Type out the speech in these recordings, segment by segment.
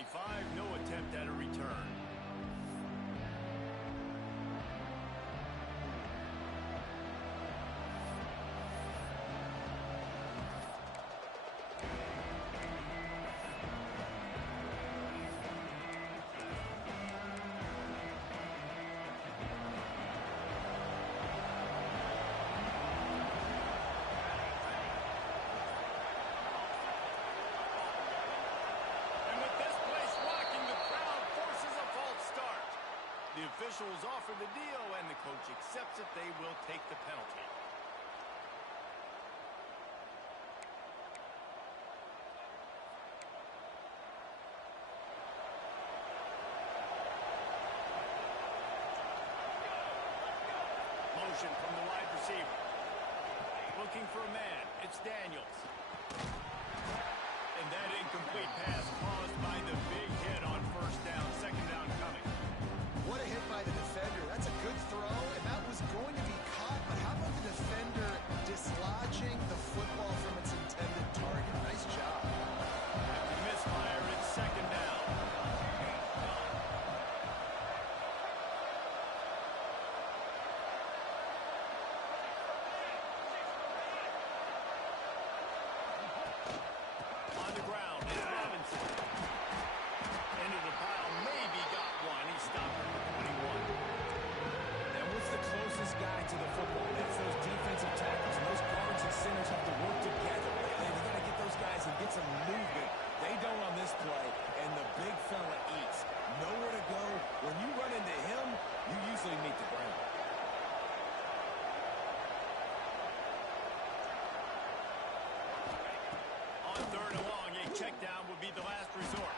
25, no attempt at a return. The officials offer the deal, and the coach accepts it. They will take the penalty. Motion from the wide receiver. Looking for a man. It's Daniels. And that incomplete pass caused by the big hit on first down. Second down coming. What a hit by the defender. That's a good throw, and that was going to be caught. But how about the defender dislodging the football from its intended target? Nice job. Misfire, it's second down. On the ground, it's Robinson. Into the pile, maybe got one. He stopped at the 21. And what's the closest guy to the football? It's those defensive tackles. And those guards and centers have to work together. They got to get those guys and get some movement. They don't on this play, and the big fella eats. Nowhere to go. When you run into him, you usually meet the ground. On third and long, a check down would be the last resort.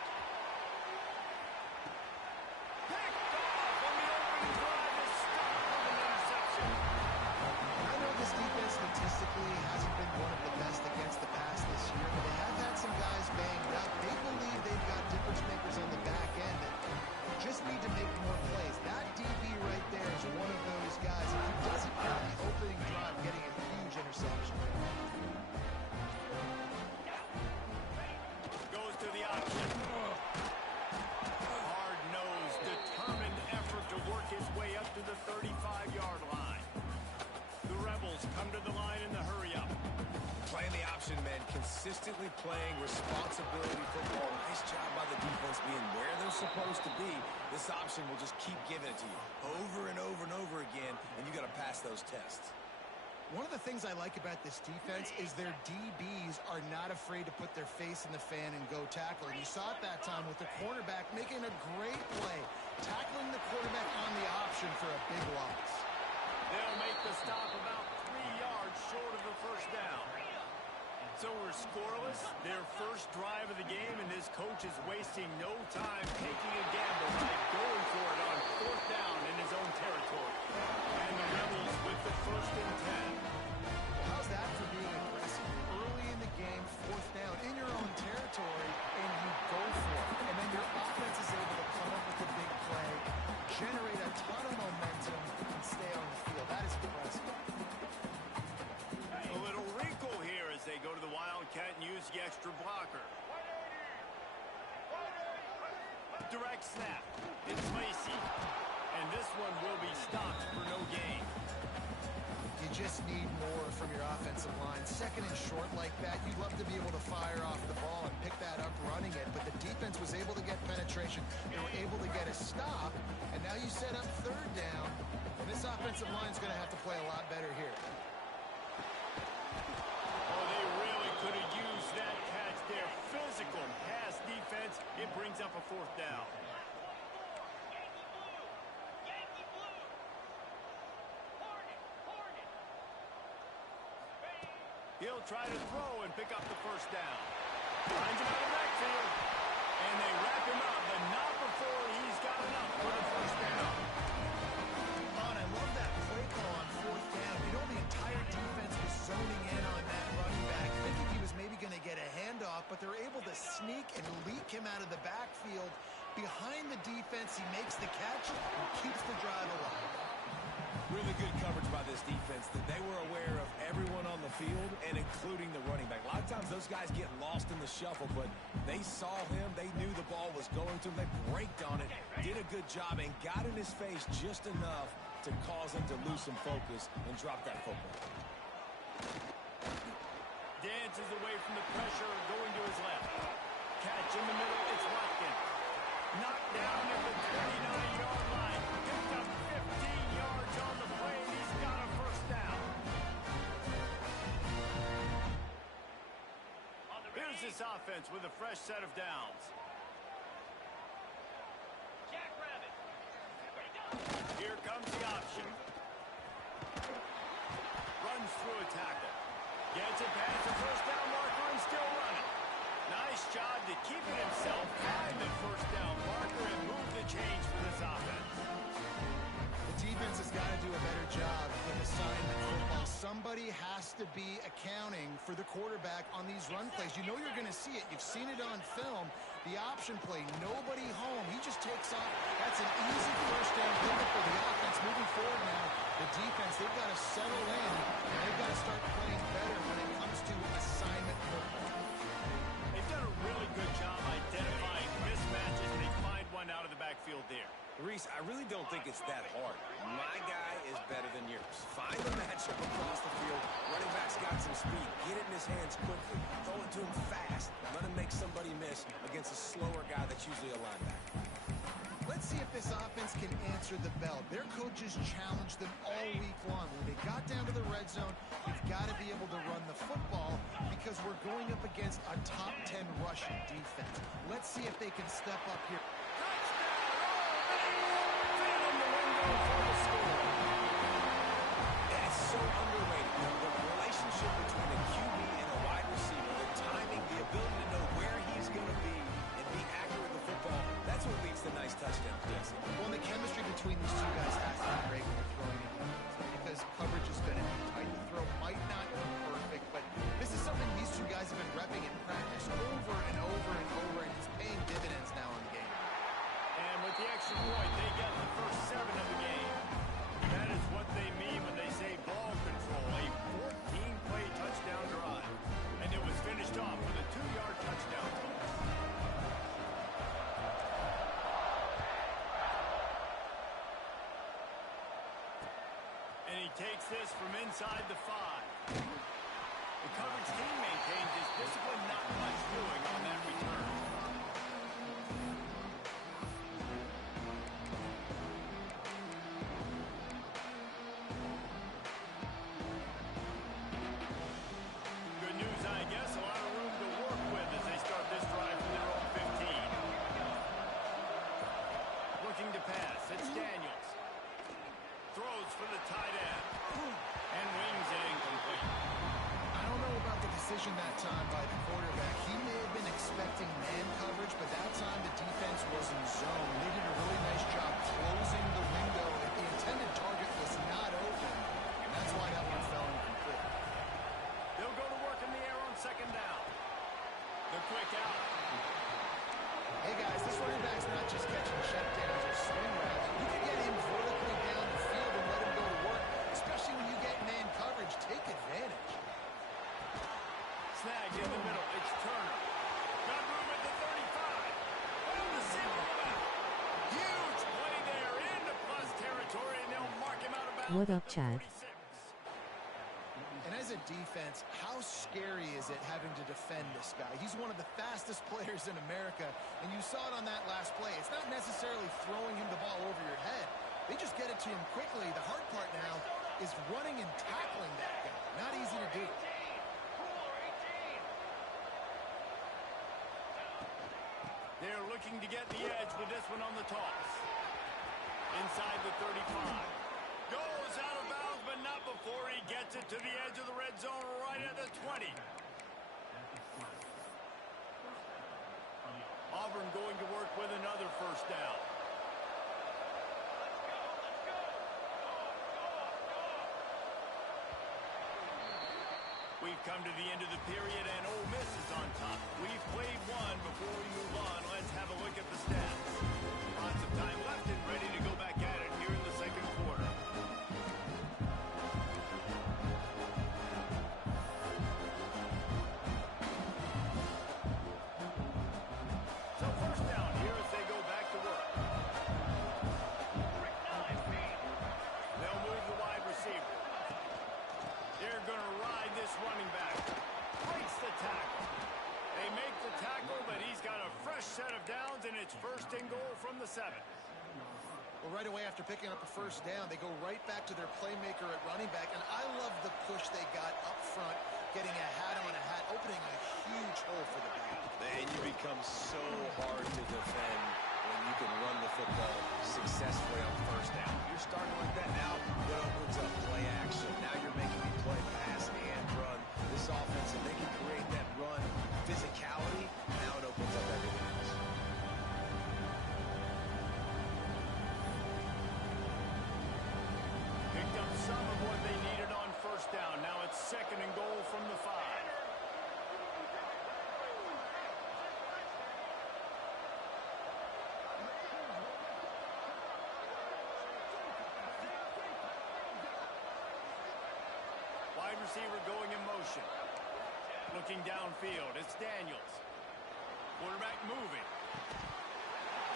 Statistically hasn't been one of the best against the pass this year, but they have had some guys banged up. They believe they've got difference makers on the back end and just need to make more plays. That DB right there is one of those guys. If he doesn't get the opening drive, getting a huge interception. Goes to the option. Hard-nosed, determined effort to work his way up to the 35-yard line. The Rebels come to the line in the hurry-up. Playing the option, man. Consistently playing responsibility football. Nice job by the defense being where they're supposed to be. This option will just keep giving it to you over and over and over again, and you got to pass those tests. One of the things I like about this defense is their DBs are not afraid to put their face in the fan and go tackle. And you saw it that time with the cornerback making a great play, tackling the quarterback on the option for a big loss. They'll make the stop about 3 yards short of the first down. So we're scoreless, their first drive of the game, and this coach is wasting no time taking a gamble by going for it on fourth down in his own territory. And the Rebels with the first and 10. How's that for being aggressive? Early in the game, fourth down, in your own territory, and you go for it. And then your offense is able to come up with a big play, generate a ton of momentum, and stay on the field. That is impressive. A little wrinkle here as they go to the Wildcat and use the extra blocker. Direct snap. It's Lacey. And this one will be stopped for no gain. You just need more from your offensive line. Second and short like that, you'd love to be able to fire off the ball and pick that up running it, but the defense was able to get penetration. They were able to get a stop, and now you set up third down, and this offensive line is going to have to play a lot better here. Oh, they really could have used that catch there. Physical pass defense. It brings up a fourth down. He'll try to throw and pick up the first down. Finds him out of the backfield. And they wrap him up, but not before he's got enough for the first down. And I love that play call on fourth down. You know, the entire defense was zoning in on that running back, thinking he was maybe going to get a handoff, but they're able to sneak and leak him out of the backfield. Behind the defense, he makes the catch and keeps the drive alive. Really good coverage by the this defense that they were aware of everyone on the field and including the running back. A lot of times those guys get lost in the shuffle, but they saw him. They knew the ball was going to him. They braked on it, did a good job, and got in his face just enough to cause him to lose some focus and drop that football. Dances away from the pressure, going to his left. Catch in the middle, it's Watkins. Knocked down at the 29-yard line. Picked up 15 yards on the play, and he's got a first down. Here's this offense with a fresh set of downs. Here comes the option. Runs through a tackle. Gets it past the first down marker and still running. Nice job to keep it himself, find the first down marker, and move the change for this offense. The defense has got to do a better job with assignment football. Somebody has to be accounting for the quarterback on these run plays. You know you're going to see it. You've seen it on film. The option play, nobody home. He just takes off. That's an easy first down pivot for the offense. Moving forward now, the defense, they've got to settle in, and they've got to start playing better when it comes to assignment football. They've done a really good job identifying mismatches, and they find one out of the backfield there. Reese, I really don't think it's that hard. My guy is better than yours. Find the matchup across the field. Running back's got some speed. Get it in his hands quickly. Throw it to him fast. Let him make somebody miss against a slower guy that's usually a linebacker. Let's see if this offense can answer the bell. Their coaches challenged them all week long. When they got down to the red zone, you've got to be able to run the football because we're going up against a top 10 rushing defense. Let's see if they can step up here. It's so underrated. The relationship between a QB and a wide receiver, the timing, the ability to know where he's going to be and be accurate with the football, that's what leads to nice touchdowns, Jesse. Well, the chemistry between these two guys has to be great when they're throwing it because coverage is going to be tight. The throw might not be perfect, but this is something these two guys have been repping in practice over and over and over, and it's paying dividends now in the game. And with the extra point, they get the first 7 of the game. That is what they mean when they say ball control, a 14-play touchdown drive. And it was finished off with a 2-yard touchdown toss. And he takes this from inside the 5. The coverage team maintains his discipline, not much doing on that return. Good news, I guess. A lot of room to work with as they start this drive from their own 15. Looking to pass. It's Daniels. Throws for the tight end. And wings it incomplete. I don't know about the decision that time by the quarterback. He may have been expecting man coverage, but that time the defense was in zone. They did a really nice job closing the window. The intended target was not open, and that's why that one fell incomplete. They'll go to work in the air on second down. The quick out. Hey, guys, this running back's not just catching checkdowns or swing routes. You can get him vertically down the field and let him go to work, especially when you get man coverage. Take advantage. Snagged in the middle. It's Turner. Got room at the 35. On the single back. Huge play there into plus territory, and they'll mark him out of bounds. What up, Chad? 46. And as a defense, how scary is it having to defend this guy? He's one of the fastest players in America, and you saw it on that last play. It's not necessarily throwing him the ball over your head. They just get it to him quickly. The hard part now is running and tackling that guy. Not easy to do. They're looking to get the edge with this one on the toss. Inside the 35. Goes out of bounds, but not before he gets it to the edge of the red zone right at the 20. Auburn going to work with another first down. We've come to the end of the period, and Ole Miss is on top. We've played one. Before we move on, let's have a look at the stats. Lots of time left and ready to go back at it here in the second quarter. it's 1st and goal from the 7. Well, right away after picking up a 1st down, they go right back to their playmaker at running back. And I love the push they got up front, getting a hat on a hat, opening a huge hole for the back. And you become so hard to defend when you can run the football successfully on 1st down. You're starting like that now, it opens up play action. Now you're making me play pass and run. This offense, if they can create that run physicality, now it opens up everything else. Picked up some of what they needed on 1st down. Now it's 2nd and goal from the 5. Wide receiver going in motion. Looking downfield, it's Daniels. Quarterback moving.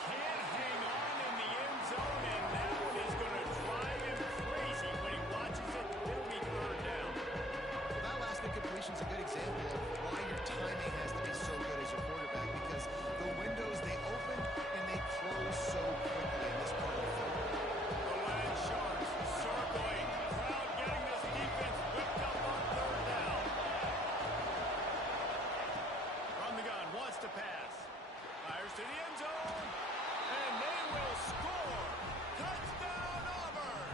Can't hang on in the end zone, and that one is going to drive him crazy when he watches it. It'll be 3rd down. Well, that last incompletion is a good example of why your timing has to be so good as your quarterback, because the windows, they open and they close so quickly in this part of the field. The Land Sharks circling. Crowd getting this defense whipped up on 3rd down. From the gun, wants to pass. Fires to the end zone. And they will score. Touchdown, Auburn.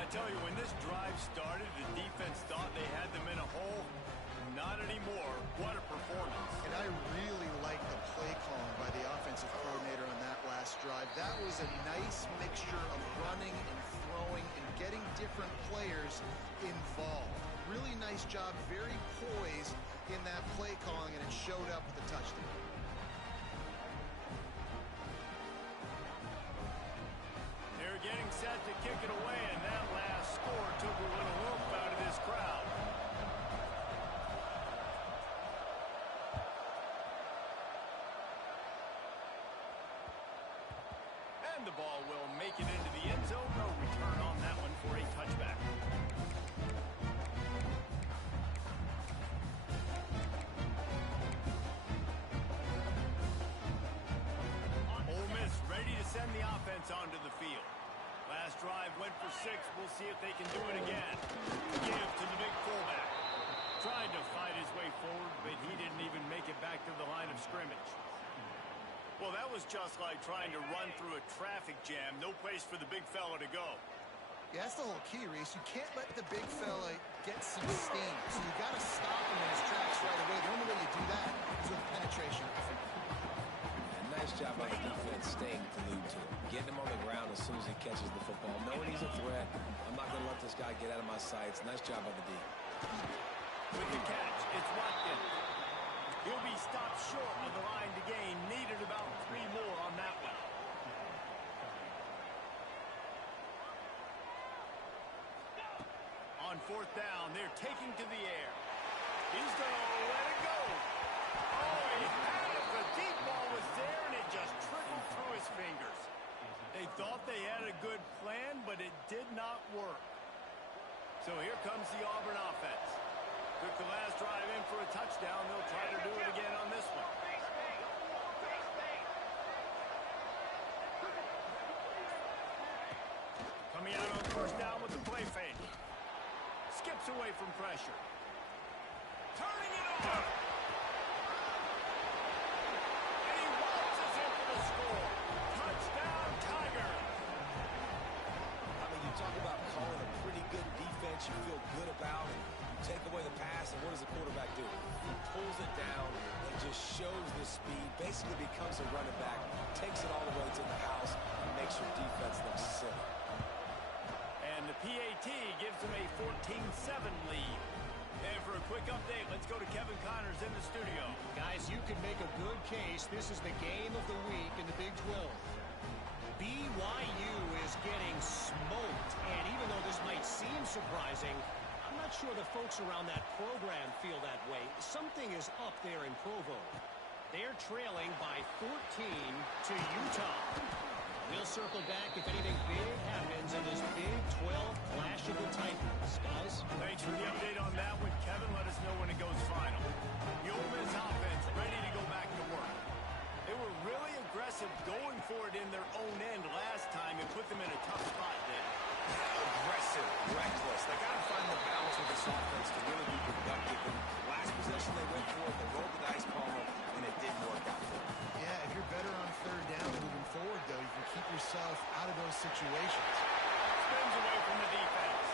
I tell you, when this drive started, the defense thought they had them in a hole. Not anymore. What a performance. And I really like the play calling by the offensive coordinator on that last drive. That was a nice mixture of running and throwing and getting different players involved. Really nice job, very poised in that play calling, and it showed up with the touchdown. They're getting set to kick it away, and that last score took a little oomph out of this crowd. And the ball will make it into the end zone. No return on that one for a touchback. Ole Miss ready to send the offense onto the field. Last drive went for 6. We'll see if they can do it again. Give to the big fullback. Tried to fight his way forward, but he didn't even make it back to the line of scrimmage. Well, that was just like trying to run through a traffic jam. No place for the big fella to go. Yeah, that's the whole key, Reese. You can't let the big fella get some steam. So you got to stop him in his tracks right away. The only way you do that is with penetration. And nice job by the defense staying glued to him. Getting him on the ground as soon as he catches the football. Knowing he's a threat. I'm not going to let this guy get out of my sights. Nice job by the D. With the catch, it's Watkins. He'll be stopped short of the line to gain. Needed about 3 more on that one. On 4th down, they're taking to the air. He's going to let it go. Oh, he had it. The deep ball was there, and it just trickled through his fingers. They thought they had a good plan, but it did not work. So here comes the Auburn offense. Took the last drive in for a touchdown. They'll try to do it again on this one. Coming out on 1st down with the play fake. Skips away from pressure. Turning it over. And he waltzes in for the score. Touchdown, Tigers. I mean, you talk about calling a pretty good defense you feel good about, and you take away the pass, and what does the quarterback do? He pulls it down and just shows the speed, basically becomes a running back, takes it all the way to the house, and makes your defense look silly. And the PAT gives them a 14-7 lead. And for a quick update, let's go to Kevin Connors in the studio. Guys, you can make a good case. This is the game of the week in the Big 12. BYU is getting smoked, and even though this might seem surprising, I'm not sure the folks around that program feel that way. Something is up there in Provo. They're trailing by 14 to Utah. We'll circle back if anything big happens in this Big 12 Clash of the Titans. Guys? Thanks for the update on that one, Kevin. Let us know when it goes final. The Ole Miss offense ready to go back to work. They were They got to find the balance with this offense to really be productive. And last possession they went for it, they rolled the dice, Palmer, and it didn't work out for them. Yeah, if you're better on third down moving forward, though, you can keep yourself out of those situations. Spins away from the defense.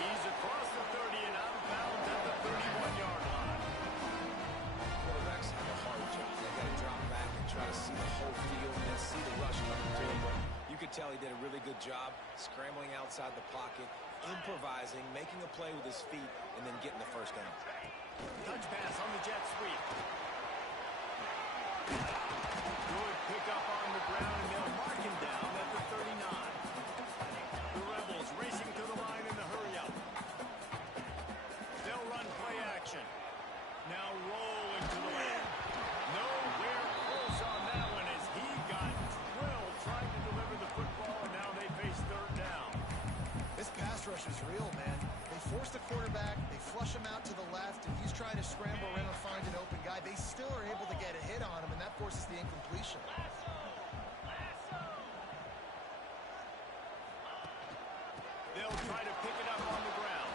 He's across the 30 and out of bounds at the 31-yard line. Quarterbacks have a hard job. They got to drop back and try to see the whole field and then see the rush coming to him. But you could tell he did a really good job scrambling outside the pocket, improvising, making a play with his feet, and then getting the first down. Touch pass on the jet sweep. Good pickup on the ground, and they'll mark him down at the 39. The Rebels racing to the line in the hurry-up. They'll run play action. Now rolling to the left. Nowhere close on that one as he got drilled trying to deliver the football, and now they face third down. This pass rush is real, man. They force the quarterback, they flush him out to the left, and he's trying to scramble around and find an open guy. They still are able to get a hit on him, and that forces the incompletion. They'll try to pick it up on the ground.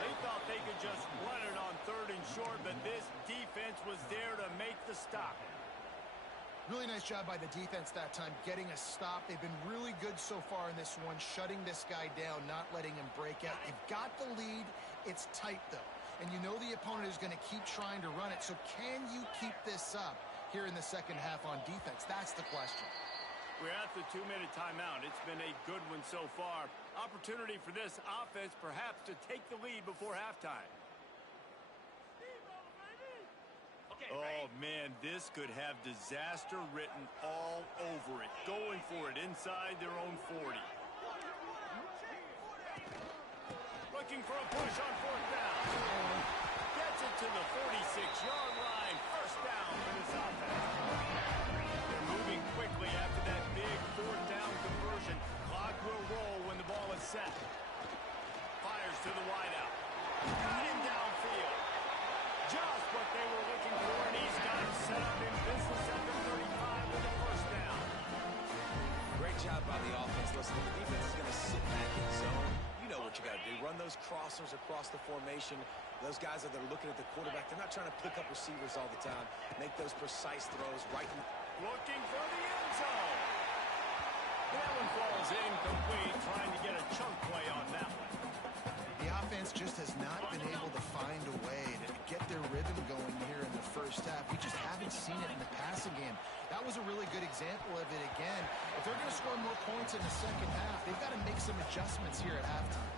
They thought they could just run it on third and short, but this defense was there to make the stop. Really nice job by the defense that time, getting a stop. They've been really good so far in this one, shutting this guy down, not letting him break out. You've got the lead. It's tight, though. And you know the opponent is going to keep trying to run it. So can you keep this up here in the second half on defense? That's the question. We're at the 2-minute timeout. It's been a good one so far. Opportunity for this offense perhaps to take the lead before halftime. Oh, man, this could have disaster written all over it. Going for it inside their own 40. Looking for a push on fourth down. Gets it to the 46-yard line. First down for this offense. They're moving quickly after that big fourth down conversion. Clock will roll when the ball is set. Fires to the wideout. Got him downfield. Just what they were looking for, and he's got him set up in business at the 35 with the first down. Great job by the offense. Listen, the defense is going to sit back in zone. You know what you got to do. Run those crossers across the formation. Those guys that are looking at the quarterback, they're not trying to pick up receivers all the time. Make those precise throws right in. Looking for the end zone. That one falls incomplete, trying to get a chunk play on that one. The offense just has not been able to find a way to get their rhythm going here in the first half. We just haven't seen it in the passing game. That was a really good example of it again. If they're going to score more points in the second half, they've got to make some adjustments here at halftime.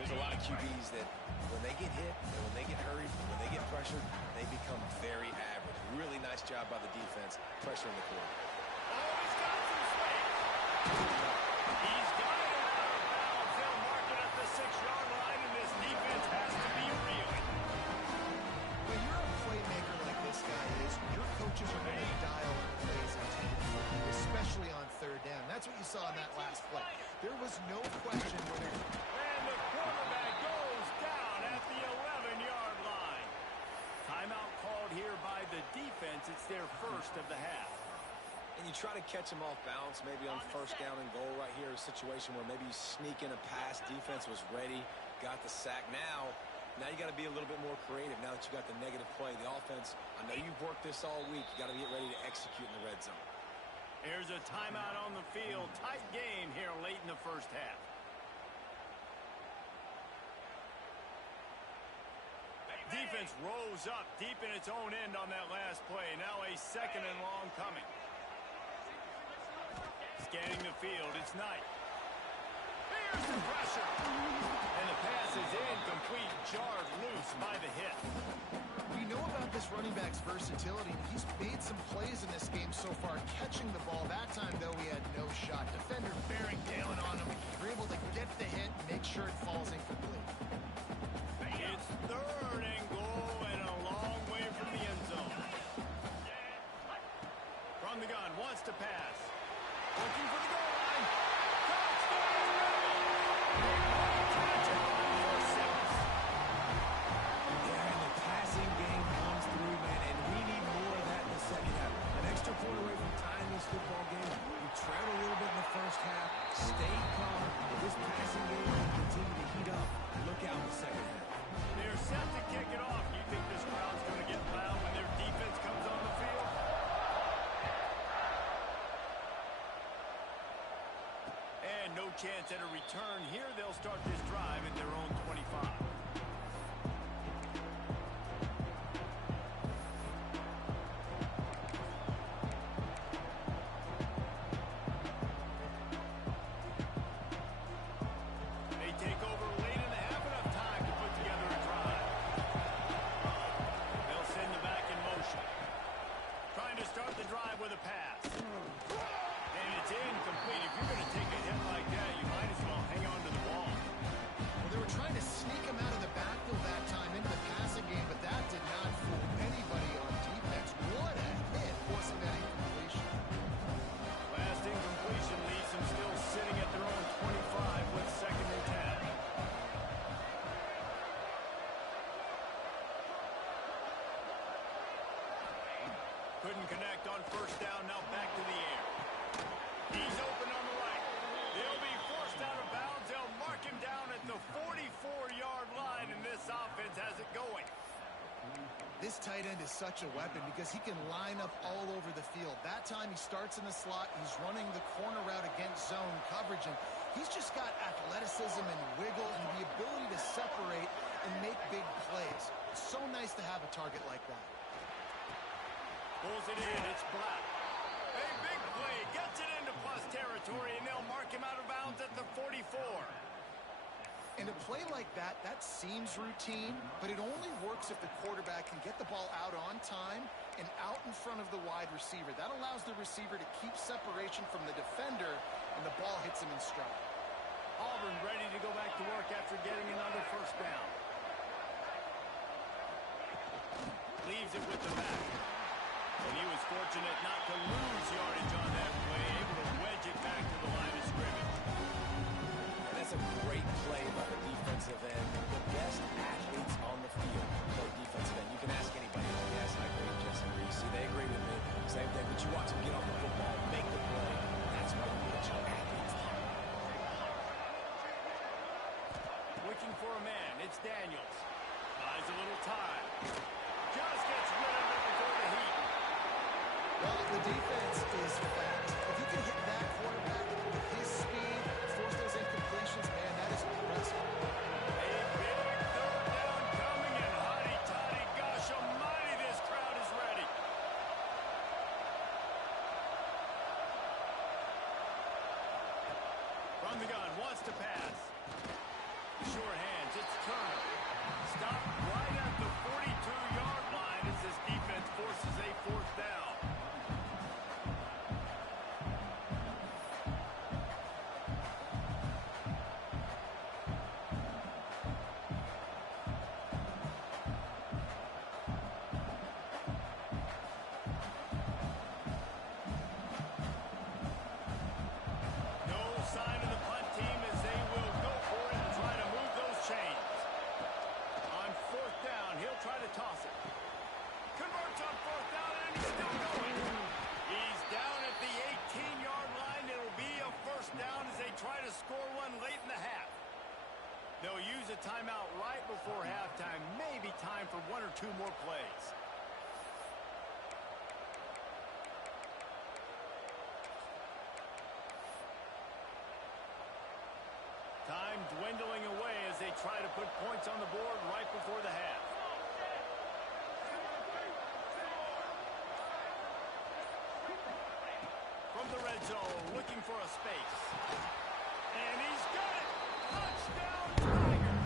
There's a lot of QBs that when they get hit, and when they get hurried, when they get pressured, they become very average. Really nice job by the defense, pressuring the quarterback. Oh, he's got some space. He's got it out of bounds. They'll mark it at the 6-yard line, and this defense has to be reeling. When you're a playmaker like this guy is, your coaches are going to dial plays intended for you, especially on third down. That's what you saw in that last play. There was no question whether... And the quarterback goes down at the 11-yard line. Timeout called here by the defense. It's their first of the half. And you try to catch them off balance, maybe on first down and goal right here, a situation where maybe you sneak in a pass, defense was ready, got the sack. Now you got to be a little bit more creative now that you got the negative play. The offense, I know you've worked this all week. You got to get ready to execute in the red zone. Here's a timeout on the field. Tight game here late in the first half. Defense rose up deep in its own end on that last play. Now a second and long coming. Scanning the field, it's Knight. Here's the pressure. And the pass is incomplete, jarred loose by the hit. We know about this running back's versatility. He's made some plays in this game so far, catching the ball. That time, though, he had no shot. Defender bearing down on him. We're able to get the hit and make sure it falls incomplete. It's third and goal and a long way from the end zone. From the gun, wants to pass. Looking for the goal line. Touchdown! Yeah, and the passing game comes through, man, and we need more of that in the second half. An extra point away from tying this football game. We trailed a little bit in the first half, stayed calm. If this passing game can continue to chance at a return here. They'll start this drive at their own 25. Couldn't connect on first down. Now back to the air. He's open on the right. He'll be forced out of bounds. They'll mark him down at the 44-yard line, and this offense has it going. This tight end is such a weapon because he can line up all over the field. That time he starts in the slot. He's running the corner route against zone coverage, and he's just got athleticism and wiggle and the ability to separate and make big plays. It's so nice to have a target like that. Pulls it in. It's Black. A big play. Gets it into plus territory, and they'll mark him out of bounds at the 44. And a play like that, that seems routine, but it only works if the quarterback can get the ball out on time and out in front of the wide receiver. That allows the receiver to keep separation from the defender, and the ball hits him in stride. Auburn ready to go back to work after getting another first down. Leaves it with the back. And he was fortunate not to lose yardage on that play, able to wedge it back to the line of scrimmage. And that's a great play by the defensive end. The best athletes on the field play defensive end. You can ask anybody. Yes, I agree with Jesse Reese. See, they agree with me. Same thing. But you watch them get off the football, make the play. That's why you get your athletes. Looking for a man. It's Daniels. Buys a little time. Just gets rid of it before the heat. Well, the defense is fast. If you can hit that quarterback with his speed, force those incompletions, man, that is impressive. A big third down coming, and hotty-toddy, gosh almighty, this crowd is ready. From the gun, wants to pass. Short hands, it's Turner. Stopped right at the 42-yard line as this defense forces a fourth down. They'll use a timeout right before halftime. Maybe time for one or two more plays. Time dwindling away as they try to put points on the board right before the half. From the red zone, looking for a space. And he's got it! Touchdown, Tiger!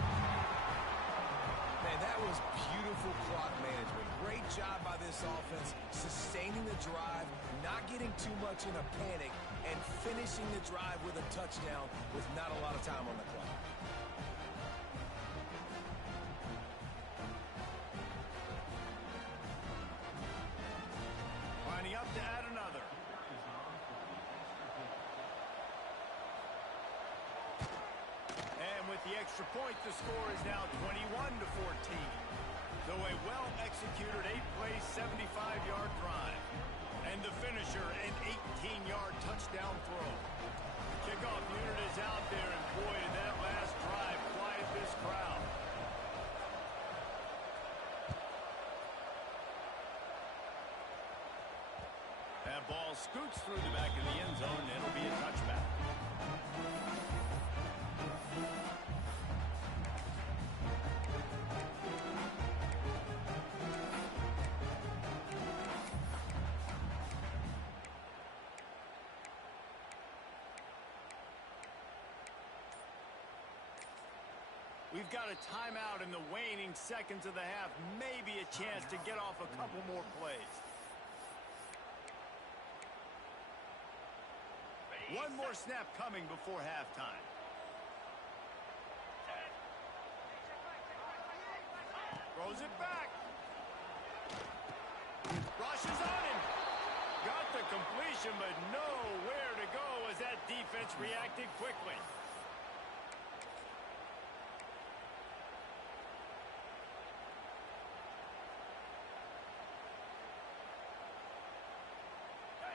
Man, that was beautiful clock management. Great job by this offense, sustaining the drive, not getting too much in a panic, and finishing the drive with a touchdown with not a lot of time on the clock. Lining up to add another. And with the extra point, the score is now 21-14. So a well-executed 8-play, 75-yard drive. And the finisher, an 18-yard touchdown throw. Kickoff unit is out there, and boy, did that last drive quiet this crowd. That ball scoots through the back of the end zone, and it'll be a touchback. We've got a timeout in the waning seconds of the half. Maybe a chance to get off a couple more plays. One more snap coming before halftime. Throws it back. Rushes on him. Got the completion, but nowhere to go as that defense reacted quickly.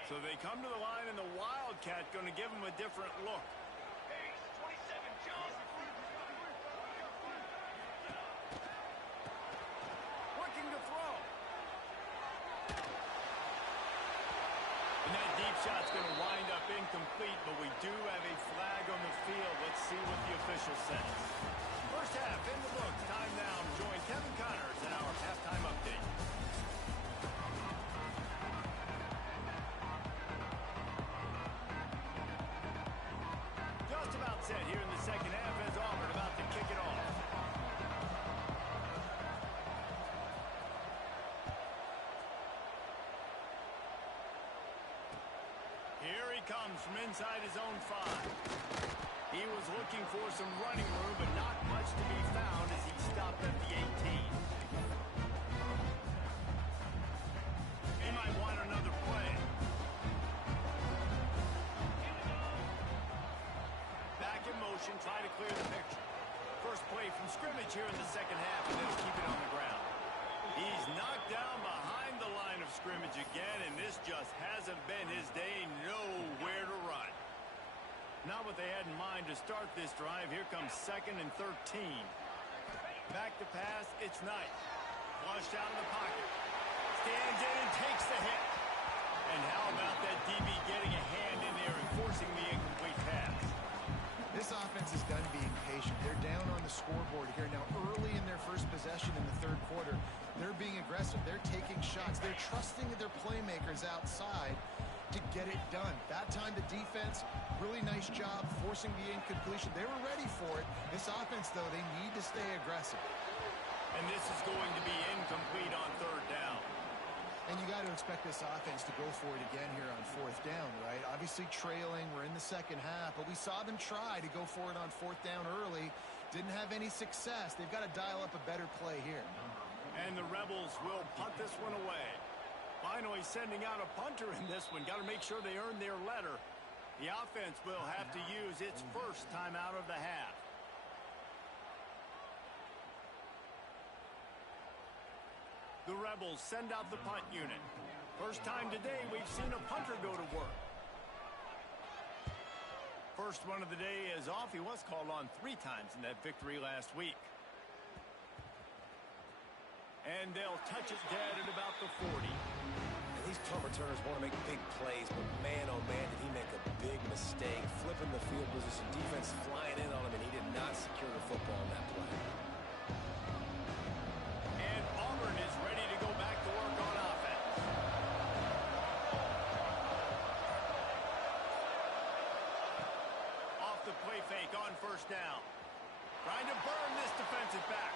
So they come to the line, and the Wildcat going to give them a different look. Looking to throw. And that deep shot's going to wind up incomplete, but we do have a flag on the field. Let's see what the official says. First half in the books. Time now to join Kevin Connors in our halftime update. Just about set here in the second half as Auburn about to kick it off. Here he comes from inside his own 5. He was looking for some running room, but not much to be found as he stopped at the 18. He might want another play. Back in motion, try to clear the picture. First play from scrimmage here in the second half, and they'll keep it on the ground. He's knocked down behind the line of scrimmage again, and this just hasn't been his day. Nowhere to run. Not what they had in mind to start this drive. Here comes 2nd and 13. Back to pass, it's Knight. Flushed out of the pocket. Stands in and takes the hit. And how about that DB getting a hand in there and forcing the incomplete pass? This offense is done being patient. They're down on the scoreboard here. Now, early in their first possession in the third quarter, they're being aggressive. They're taking shots. They're trusting their playmakers outside to get it done. That time, the defense, really nice job forcing the incompletion. They were ready for it. This offense, though, they need to stay aggressive. And this is going to be incomplete on third down. And you got to expect this offense to go for it again here on fourth down, right? Obviously trailing. We're in the second half, but we saw them try to go for it on fourth down early. Didn't have any success. They've got to dial up a better play here. And the Rebels will punt this one away. Finally sending out a punter in this one. Got to make sure they earn their letter. The offense will have to use its first time out of the half. The Rebels send out the punt unit. First time today we've seen a punter go to work. First one of the day is off. He was called on 3 times in that victory last week. And they'll touch it dead at about the 40. And these punt returners want to make big plays, but man, oh man, did he make a big mistake. Flipping the field position, defense flying in on him, and he did not secure the football in that play. And Auburn is ready to go back to work on offense. Off the play fake on first down. Trying to burn this defensive back.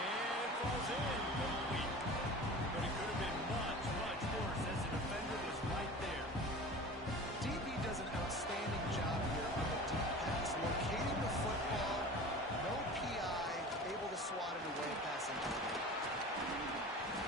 And it falls in. Complete. But it could have been much, much worse as the defender was right there. DB does an outstanding job here on the deep pass. Locating the football, no PI, able to swat it away passing.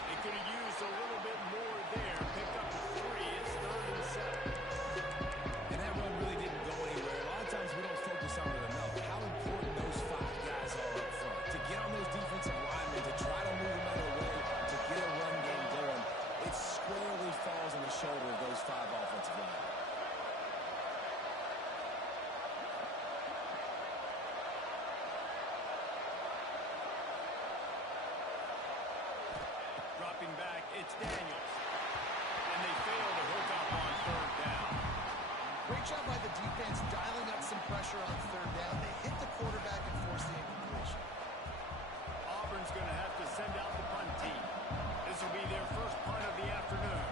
It could have used a little bit more there. Picked up 3. It's 3rd and 7. And that run really didn't go anywhere. A lot of times we don't focus on it enough. How important those 5 guys are up front. To get on those defensive linemen, to try to move them out of the way, to get a run game going. It squarely falls on the shoulder of those 5 offensive linemen. Dropping back, it's Daniels. And they fail to hook up on 3rd down. Great job by the defense dialing up some pressure on 3rd down. They hit the quarterback and force the incompletion. Auburn's going to have to send out the punt team. This will be their first punt of the afternoon.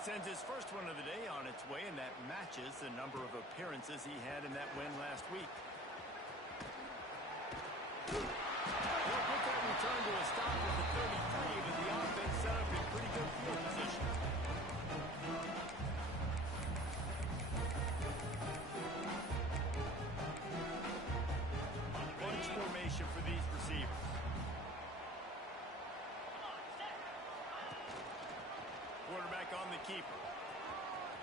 Sends his first one to of the day on its way, and that matches the number of appearances he had in that win last week. He'll put that return to a stop at the 33, but the offense set up in pretty good field position. Bunch formation for these receivers. Quarterback on the keeper.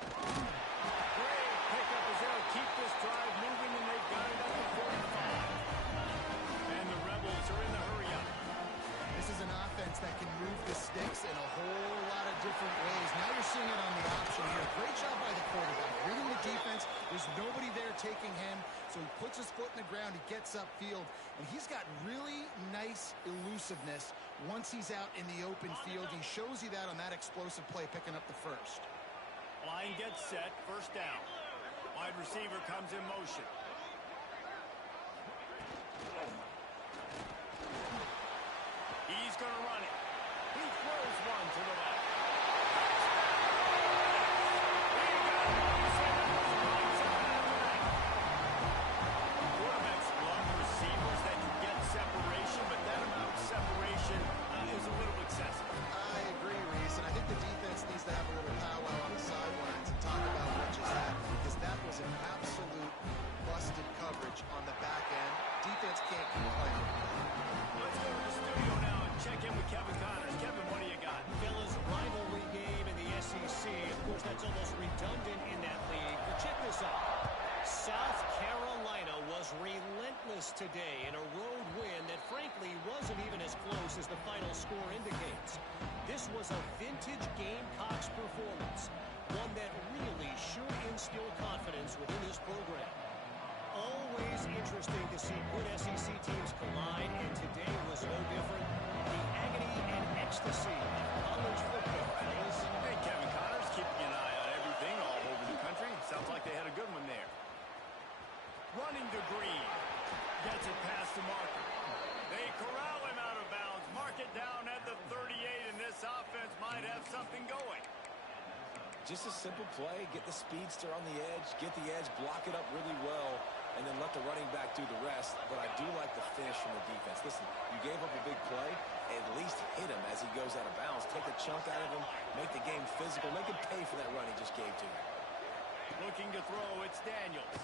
Great pickup as they'll keep this drive moving, and they've got it at the 45. And the Rebels are in the hurry-up. This is an offense that can move the sticks in a whole lot of different ways. Now you're seeing it on the option here. Great job by the quarterback. Reading the defense. There's nobody there taking him, so he puts his foot in the ground. He gets upfield, and he's got really nice elusiveness once he's out in the open field. He shows you that on that explosive play, picking up the first. Line gets set. First down. Wide receiver comes in motion. He's going to run it. He throws one to the left. Quarterbacks love receivers that can get separation, but that amount of separation is a little excessive. I agree, Reese, and I think the defense needs to have a little powwow on the sidelines and talk about what just happened, because that was an absolute busted coverage on the back end. Defense can't keep playing. Let's go to the studio now and check in with Kevin Connors. Kevin, what do you got? Fellas, rivalry game in the SEC. Of course, that's almost redundant in that league. But check this out. South Carolina was relentless today in a road win that frankly wasn't even as close as the final score indicates. This was a vintage Gamecocks performance, one that really should instill confidence within this program. Always interesting to see good SEC teams collide, and today was no different. The agony and ecstasy of college football, fellas. Hey, Kevin Connors, keeping an eye on everything all over the country. Sounds like they had a good one there. Running to Green. Gets it past the marker. They corral him out of bounds. Mark it down at the 38, and this offense might have something going. Just a simple play. Get the speedster on the edge. Get the edge. Block it up really well. And then let the running back do the rest. But I do like the finish from the defense. Listen, you gave up a big play. At least hit him as he goes out of bounds. Take a chunk out of him. Make the game physical. Make him pay for that run he just gave to you. Looking to throw, it's Daniels.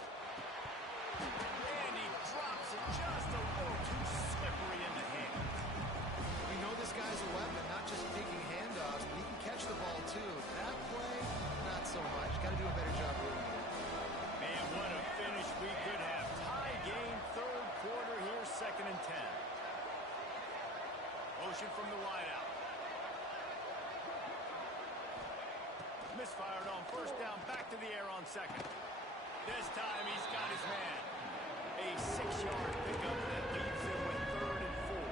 And he drops it just a little too slippery in the hand. We know this guy's a weapon, not just taking handoffs, but he can catch the ball too. That play, not so much. Got to do a better job rooting it. Man, what a finish we could have. Tie game, third quarter here, 2nd and 10. Motion from the wideout. Misfired on first down, back to the air on second. This time he's got his man. A 6-yard pickup that leaves him with 3rd and 4.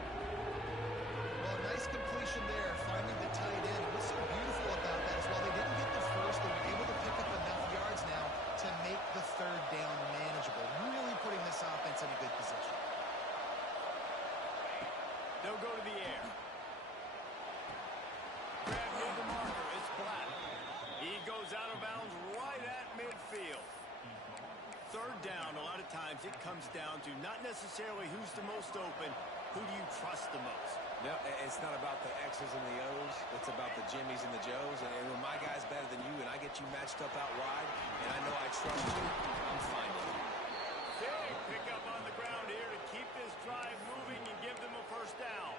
Well, nice completion there, finding the tight end. What's so beautiful about that is while they didn't get the first, they were able to pick up enough yards now to make the 3rd down manageable. Really putting this offense in a good position. They'll go to the air. Grab near the marker. It's Black. He goes out of bounds right at midfield. 3rd down, a lot of times it comes down to not necessarily who's the most open, who do you trust the most? No, it's not about the X's and the O's. It's about the Jimmies and the Joes. And when my guy's better than you and I get you matched up out wide, and I know I trust you, I'm fine with it. Big pickup on the ground here to keep this drive moving and give them a 1st down.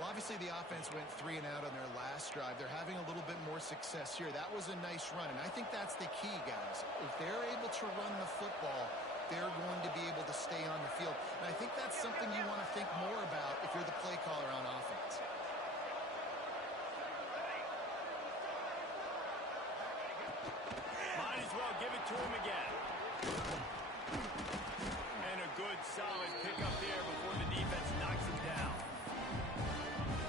Well, obviously the offense went 3 and out on their last drive. They're having a little bit more success here. That was a nice run, and I think that's the key, guys. If they're able to run the football, they're going to be able to stay on the field. And I think that's something you want to think more about if you're the play caller on offense. Might as well give it to him again. And a good, solid pickup there before the defense knocks him down.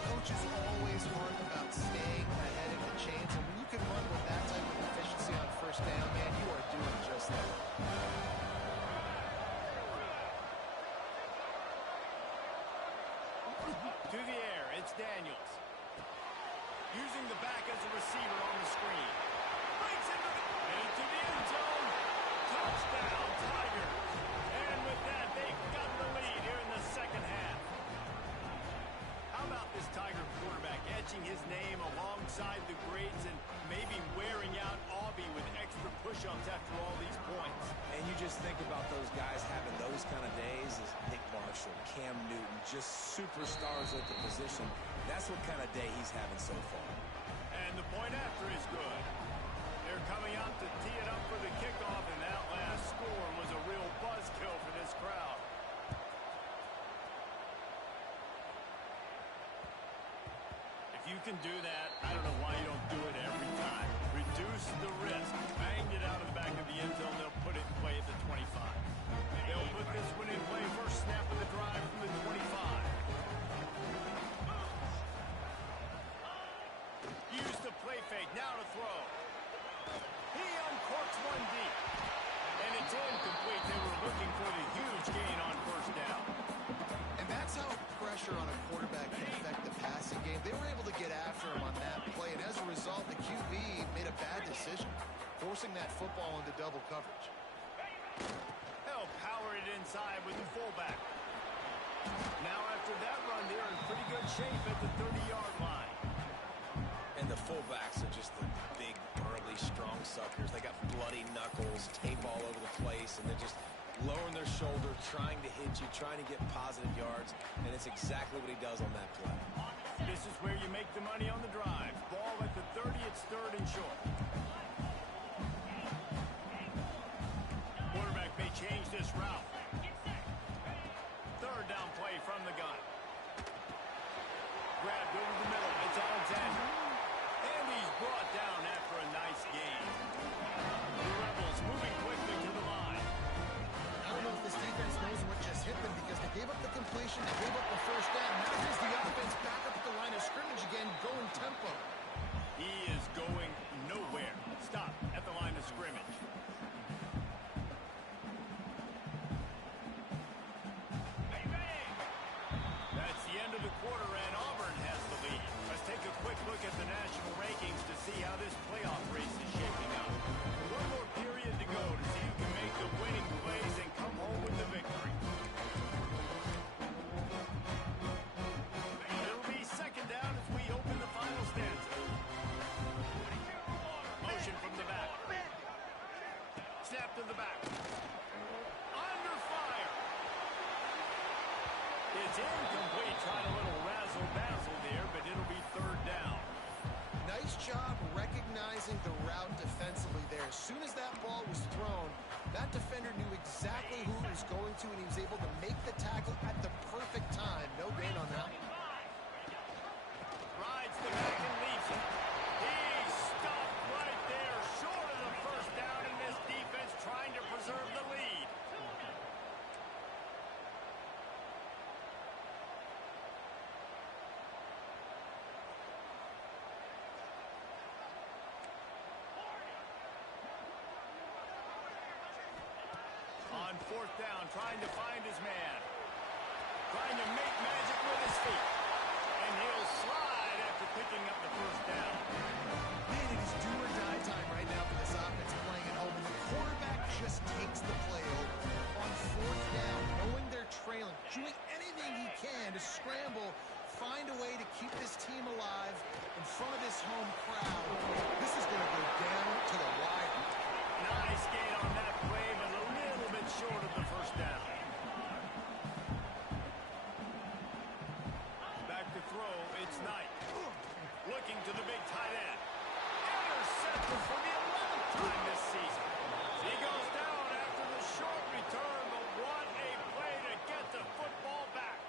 Coach is always hard about staying ahead of the chains, and when you can run with that type of efficiency on 1st down, man, you are doing just that. To the air, it's Daniels. Using the back as a receiver on the screen. Breaks it push-ups after all these points. And you just think about those guys having those kind of days as Nick Marshall, Cam Newton, just superstars at the position. That's what kind of day he's having so far. And the point after is good. They're coming out to tee it up for the kickoff, and that last score was a real buzzkill for this crowd. If you can do that, I don't know why you don't do it every time. Reduce the risk. Banged it out of the back of the end zone. They'll put it in play at the 25. They'll put this one in play. First snap of the drive from the 25. Use the play fake. Now to throw. He uncorks one deep. And it's incomplete. They were looking for the huge gain on first down. And that's how pressure on a quarterback can affect the passing game. They were able to get after him on that play, and as a result, the QB made a bad decision, forcing that football into double coverage. They'll power it inside with the fullback. Now after that run, they're in pretty good shape at the 30-yard line. And the fullbacks are just the big, burly, strong suckers. They got bloody knuckles, tape all over the place, and they're just lowering their shoulder, trying to hit you, trying to get positive yards, and it's exactly what he does on that play. This is where you make the money on the drive. Ball at the 30, it's third and short. Quarterback may change this route. Third down play from the gun. Grabbed over the middle. It's Alexander. And he's brought down after a nice gain. The Rebels moving quickly to the line. I don't know if this defense knows what just hit them because they gave up the completion, they gave up the first down. Now here's the offense back up at the line of scrimmage again, going tempo. He is going nowhere. Stop at the line of scrimmage. That's the end of the quarter, and Auburn has the lead. Let's take a quick look at the national rankings to see how this playoff race is shaping up. One more period to go to see who can make the winning plays and come home with the victory. It'll be second down as we open the final stanza. Motion from the back. Snap to the back. Under fire. It's incomplete. Tried a little razzle-dazzle there, but it'll be third down. Nice job recognizing the route defensively there. As soon as that ball was thrown, that defender knew exactly who it was going to, and he was able to make the tackle at the perfect time. No gain on that. Rides the back and leaves it. He's stopped right there, short of the first down, and this defense trying to preserve the lead. On fourth down, trying to find his man. Trying to make magic with his feet. And he'll slide after picking up the first down. Man, it is do or die time right now for this offense playing at home. And the quarterback just takes the play over. On fourth down, knowing they're trailing, doing anything he can to scramble, find a way to keep this team alive in front of this home crowd. This is going to go down to the wire. Nice gain on that play, but a little bit short of the first down. Back to throw, it's Knight. Looking to the big tight end. Intercepted for the 11th time this season. He goes down after the short return, but what a play to get the football back.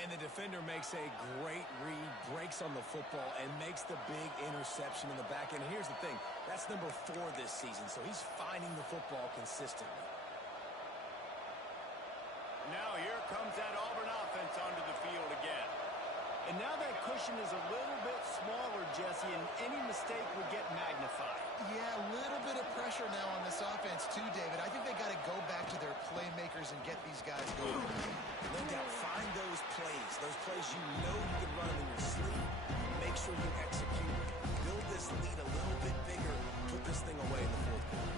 And the defender makes a great read, breaks on the football, and makes the big interception in the back end. And here's the thing, that's number 4 this season, so he's finding the football consistently. Now here comes that Auburn offense onto the field again. And now that cushion is a little bit smaller, Jesse, and any mistake would get magnified. Yeah, a little bit of pressure now on this offense too, David. I think they got to go back to their playmakers and get these guys going. No doubt, find those plays you know you can run them in your sleep. Make sure you execute. Build this lead a little bit bigger. Put this thing away in the fourth quarter.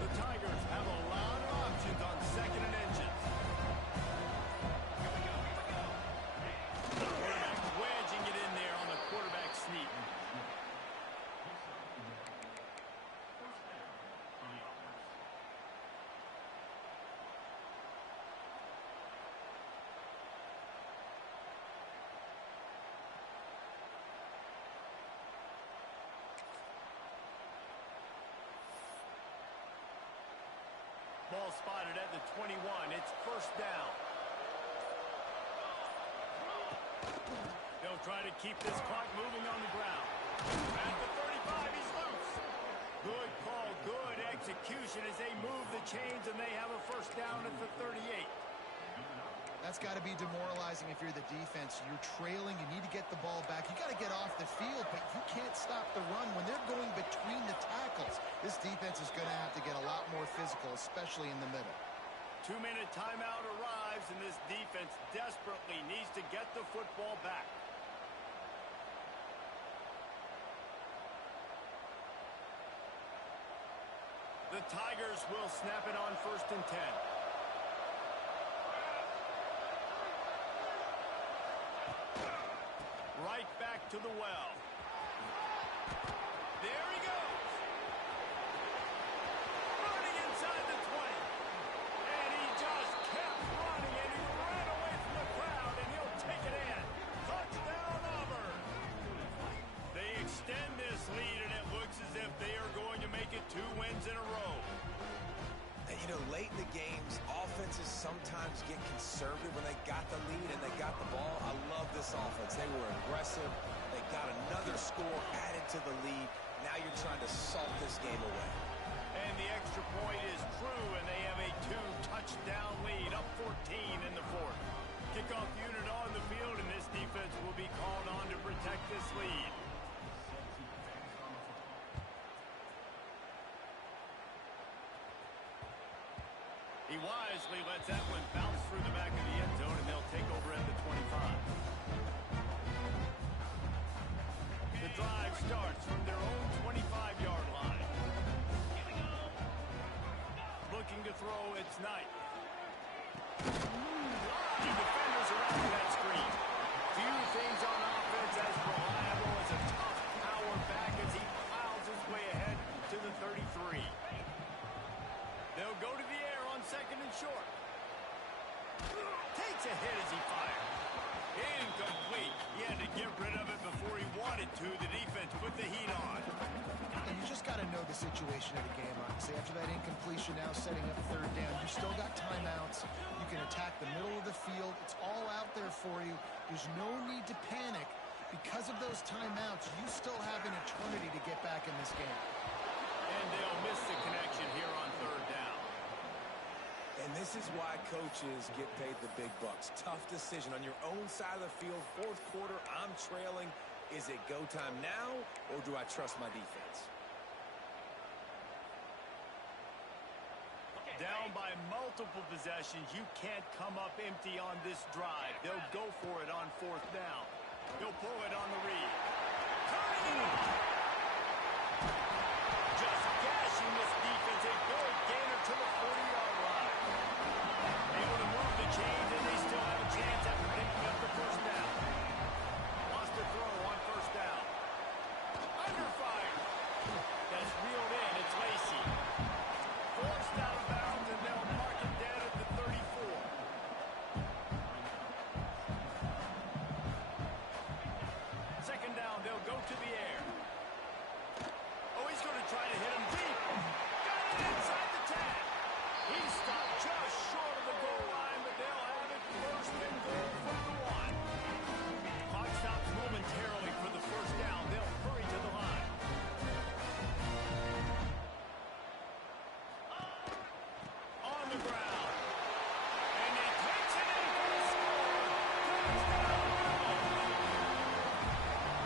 The Tigers have a lot of options on second and inches. Quarterback wedge at the 21. It's first down. They'll try to keep this clock moving on the ground. At the 35, he's loose. Good call, good execution as they move the chains, and they have a first down at the 38. That's got to be demoralizing if you're the defense. You're trailing. You need to get the ball back. You got to get off the field, but you can't stop the run when they're going between the tackles. This defense is going to have to get a lot more physical, especially in the middle. 2-minute timeout arrives, and this defense desperately needs to get the football back. The Tigers will snap it on 1st and 10. Right back to the well. There he goes. Running inside the 20. And he just kept running, and he ran away from the crowd, and he'll take it in. Touchdown, Auburn. They extend this lead, and it looks as if they are going to make it 2 wins in a row. And, you know, late in the games, offenses sometimes get conservative when they got the lead and they got the ball. I love this offense. They were aggressive. They got another score added to the lead. Now you're trying to salt this game away. And the extra point is true, and they have a 2-touchdown lead, up 14 in the 4th. Kickoff unit on the field, and this defense will be called on to protect this lead. He wisely lets that one bounce through the back of the end zone, and they'll take over at the 25. The drive starts from their own 25-yard line. Looking to throw, it's Knight. Two defenders around that screen. Few things on offense as reliable as a tough power back as he plows his way ahead to the 33. They'll go to the air on 2nd and short. Takes a hit as he fires. Incomplete. He had to get rid of it before he wanted to. The defense put the heat on. And you just got to know the situation of the game, honestly. After that incompletion, now setting up 3rd down, you still got timeouts. You can attack the middle of the field. It's all out there for you. There's no need to panic. Because of those timeouts, you still have an eternity to get back in this game. And they'll miss the connection here on 3rd down. And this is why coaches get paid the big bucks. Tough decision on your own side of the field. 4th quarter, I'm trailing. Is it go time now, or do I trust my defense? Down by multiple possessions, you can't come up empty on this drive. They'll go for it on 4th down. He'll pull it on the read. Just gashing this defense. A good gainer to the 40-yard line. Able to move the chains, and they still have a chance after picking up the 1st down. Lost a throw on 1st down. Under fire. That's reeled in. It's Lacey. Forced out of bounds, and they'll mark it dead at the 34. Second down, they'll go to the air. Oh, he's going to try to hit him deep. Got it inside the 10. He's stopped just short of the goal line, but they'll have it 1st and goal from the 1. Clock stops momentarily for the 1st down. They'll hurry to the line. On the ground. And he takes it in for the score.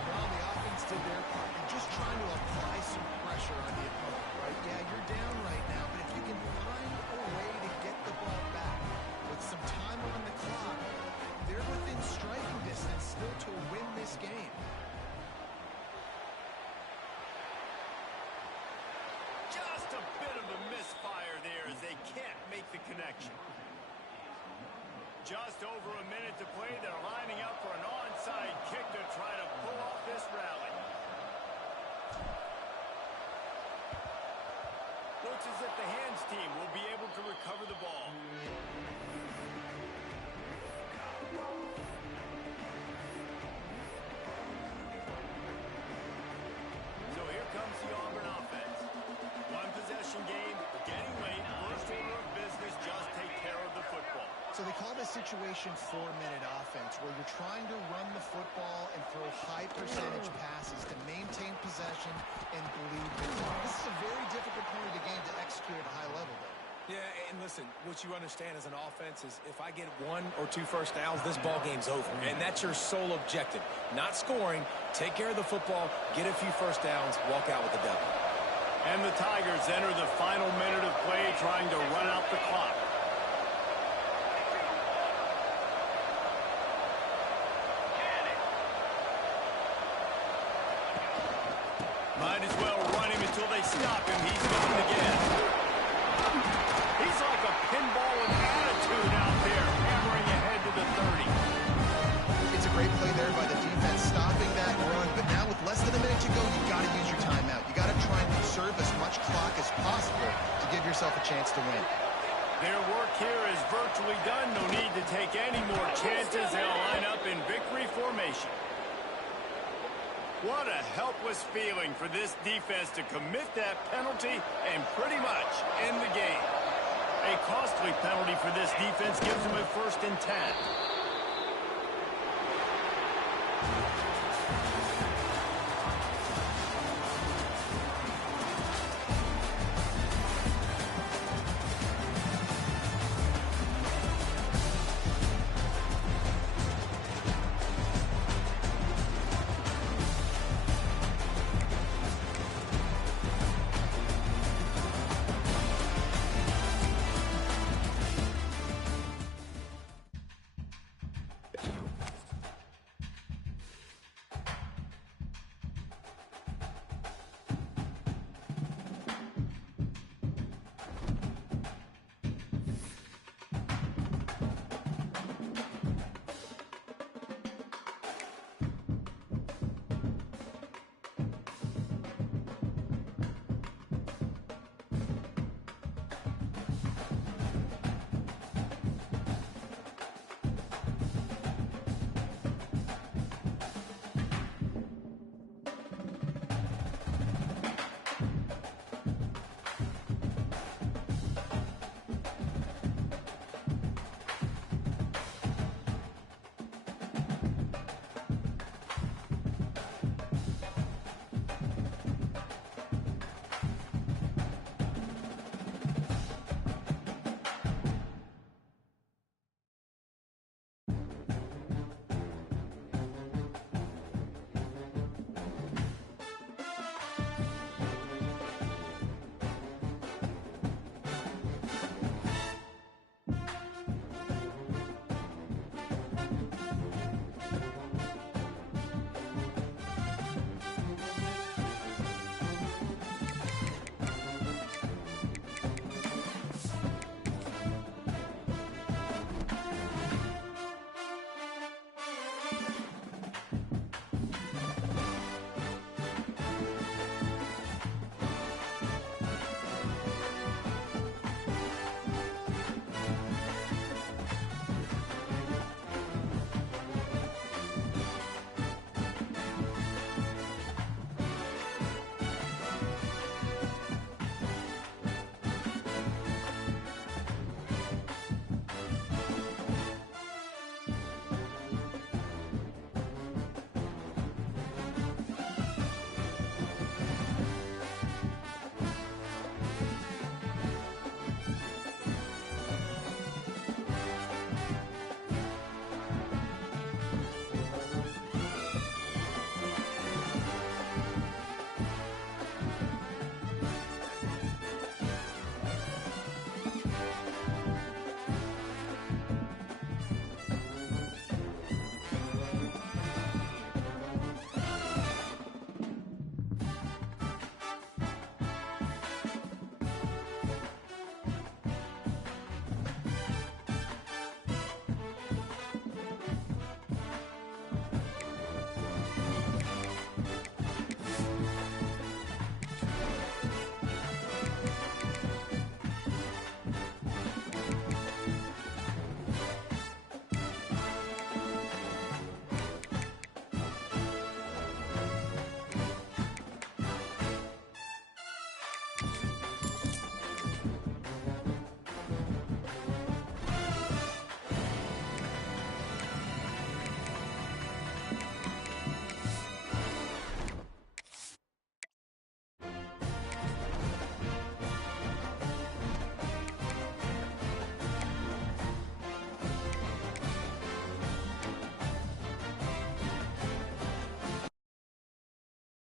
Well, the offense did their part. They're just trying to apply some pressure on the opponent, right? Yeah, you're down right now, but if you can find a way to get the ball back with some time on the clock, they're within striking distance still to win this game. Just a bit of a misfire there as they can't make the connection. Just over a minute to play. They're lining up for an onside kick to try to pull off this rally. Looks as if the hands team will be able to recover the ball. So here comes the Auburn offense. One possession game, getting late. First order of business just a situation 4-minute offense where you're trying to run the football and throw high percentage passes to maintain possession and bleed things. This is a very difficult point of the game to execute at a high level, though. Yeah, and listen, what you understand as an offense is if I get 1 or 2 first downs, this ball game's over. And that's your sole objective. Not scoring, take care of the football, get a few first downs, walk out with the W. And the Tigers enter the final minute of play trying to run out the clock. Might as well run him until they stop him. He's going again. He's like a pinball with attitude out there, hammering ahead to the 30. It's a great play there by the defense, stopping that run. But now with less than a minute to go, you've got to use your timeout. You got to try and conserve as much clock as possible to give yourself a chance to win. Their work here is virtually done. No need to take any more chances. They'll line up in victory formation. What a helpless feeling for this defense to commit that penalty and pretty much end the game. A costly penalty for this defense gives them a 1st and 10.